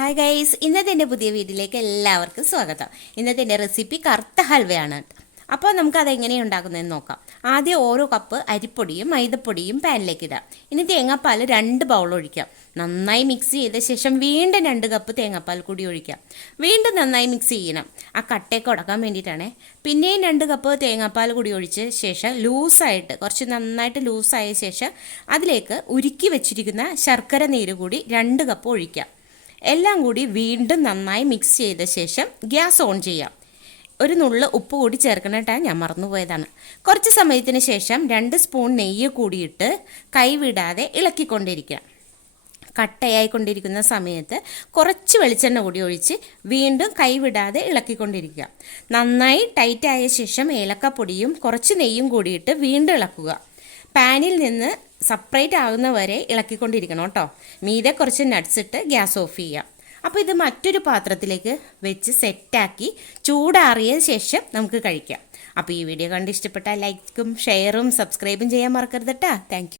Hi guys ഇന്നത്തെ എന്റെ പുതിയ വീട്ടിലേക്ക് എല്ലാവർക്കും സ്വാഗതം. ഇന്നത്തെ എന്റെ റെസിപ്പി കറുത്ത ഹൽവയാണ്. അപ്പോൾ നമുക്ക് അതെങ്ങനെ ഉണ്ടാക്കുന്നതെന്ന് നോക്കാം. ആദ്യം ഓരോ കപ്പ് അരിപ്പൊടിയും മൈദപ്പൊടിയും പാനിലേക്ക് ഇടാം. ഇനി തേങ്ങാപ്പാൽ രണ്ട് ബൗൾ ഒഴിക്കാം. നന്നായി മിക്സ് ചെയ്ത ശേഷം വീണ്ടും രണ്ട് കപ്പ് തേങ്ങാപ്പാൽ കൂടി ഒഴിക്കാം. വീണ്ടും നന്നായി മിക്സ് ചെയ്യണം. ആ കട്ടയൊക്കെ ഉടക്കാൻ വേണ്ടിയിട്ടാണേ. പിന്നെയും രണ്ട് കപ്പ് തേങ്ങാപ്പാൽ കൂടി ഒഴിച്ച് ശേഷം ലൂസായിട്ട് കുറച്ച് നന്നായിട്ട് ലൂസായ ശേഷം അതിലേക്ക് ഉരുക്കി വെച്ചിരിക്കുന്ന ശർക്കര നീര് കൂടി രണ്ട് കപ്പ് ഒഴിക്കാം. എല്ലാം കൂടി വീണ്ടും നന്നായി മിക്സ് ചെയ്ത ശേഷം ഗ്യാസ് ഓൺ ചെയ്യാം. ഒരു നുള്ള് ഉപ്പ് കൂടി ചേർക്കണട്ടാ ഞാൻ മറന്നുപോയതാണ് കുറച്ച് സമയത്തിന് ശേഷം രണ്ട് സ്പൂൺ നെയ്യ് കൂടിയിട്ട് കൈവിടാതെ ഇളക്കിക്കൊണ്ടിരിക്കുക. കട്ടയായിക്കൊണ്ടിരിക്കുന്ന സമയത്ത് കുറച്ച് വെളിച്ചെണ്ണ കൂടി ഒഴിച്ച് വീണ്ടും കൈവിടാതെ ഇളക്കിക്കൊണ്ടിരിക്കുക. നന്നായി ടൈറ്റായ ശേഷം ഏലക്കപ്പൊടിയും കുറച്ച് നെയ്യും കൂടിയിട്ട് വീണ്ടും ഇളക്കുക. പാനിൽ നിന്ന് സെപ്പറേറ്റ് ആകുന്ന വരെ ഇളക്കിക്കൊണ്ടിരിക്കണം കേട്ടോ. മീതെ കുറച്ച് നട്ട്സ് ഇട്ട് ഗ്യാസ് ഓഫ് ചെയ്യാം. അപ്പോൾ ഇത് മറ്റൊരു പാത്രത്തിലേക്ക് വെച്ച് സെറ്റാക്കി ചൂടാറിയ ശേഷം നമുക്ക് കഴിക്കാം. അപ്പോൾ ഈ വീഡിയോ കണ്ട് ഇഷ്ടപ്പെട്ടാൽ ലൈക്കും ഷെയറും സബ്സ്ക്രൈബും ചെയ്യാൻ മറക്കരുത് കേട്ടോ താങ്ക്